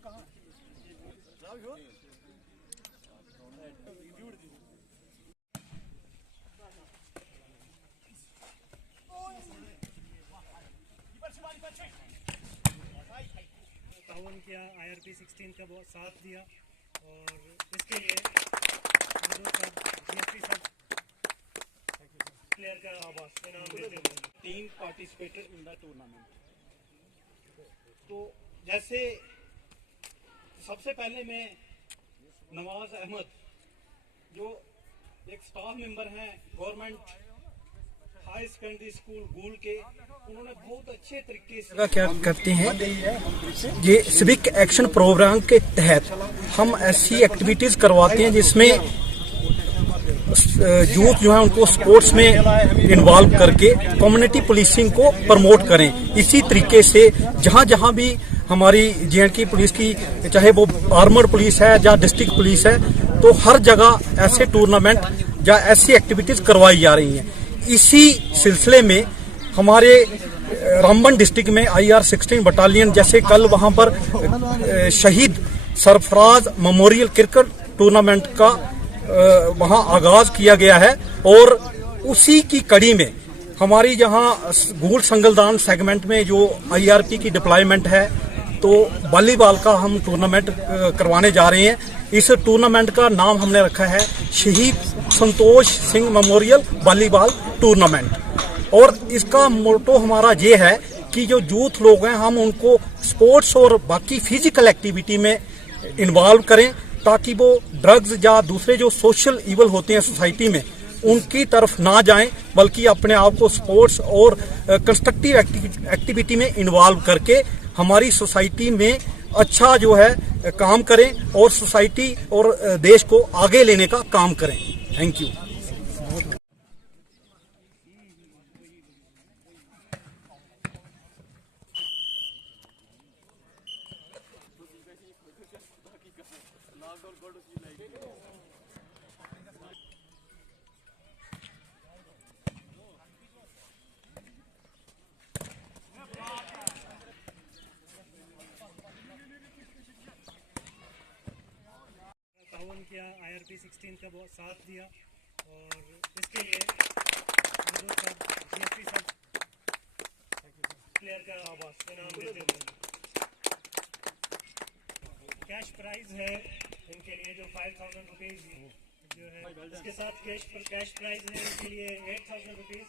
ताउन किया, IRP 16 का बहुत साथ दिया और इसके लिए प्लेयर का इनाम देते हैं। Team participated in the tournament. तो जैसे सबसे पहले मैं नवाज अहमद जो एक स्टाफ मेंबर हैं गवर्नमेंट हाई सेकेंडरी स्कूल गूल के, उन्होंने बहुत अच्छे तरीके से क्या करते हैं, ये सिविक एक्शन प्रोग्राम के तहत हम ऐसी एक्टिविटीज करवाते हैं जिसमें यूथ जो है उनको स्पोर्ट्स में इन्वॉल्व करके कम्युनिटी पुलिसिंग को प्रमोट करें। इसी तरीके से जहां जहां भी हमारी J&K पुलिस की, चाहे वो आर्मर्ड पुलिस है या डिस्ट्रिक्ट पुलिस है, तो हर जगह ऐसे टूर्नामेंट या ऐसी एक्टिविटीज करवाई जा रही हैं। इसी सिलसिले में हमारे रामबन डिस्ट्रिक्ट में IR 16 बटालियन, जैसे कल वहां पर शहीद सरफराज मेमोरियल क्रिकेट टूर्नामेंट का वहां आगाज किया गया है और उसी की कड़ी में हमारी जहां गूल संगलदान सेगमेंट में जो IRP की डिप्लॉयमेंट है, तो वॉलीबॉल का हम टूर्नामेंट करवाने जा रहे हैं। इस टूर्नामेंट का नाम हमने रखा है शहीद Santosh Singh memorial volleyball tournament. और इसका मोटो हमारा ये है कि जो यूथ लोग हैं हम उनको स्पोर्ट्स और बाकी फिजिकल एक्टिविटी में इन्वॉल्व करें, ताकि वो ड्रग्स या दूसरे जो सोशल इवल होते हैं सोसाइटी में उनकी तरफ ना जाएं, बल्कि अपने आप को स्पोर्ट्स और कंस्ट्रक्टिव एक्टिविटी में इन्वॉल्व करके हमारी सोसाइटी में अच्छा जो है काम करें और सोसाइटी और देश को आगे लेने का काम करें। Thank you. ताउन किया, IRP 16 का बहुत साथ दिया और इसके लिए प्लेयर का इनाम देते हैं। कैश प्राइज है इनके लिए जो 5000 रुपीज जो है, इसके साथ कैश प्राइज है इनके लिए 8000 रुपीज।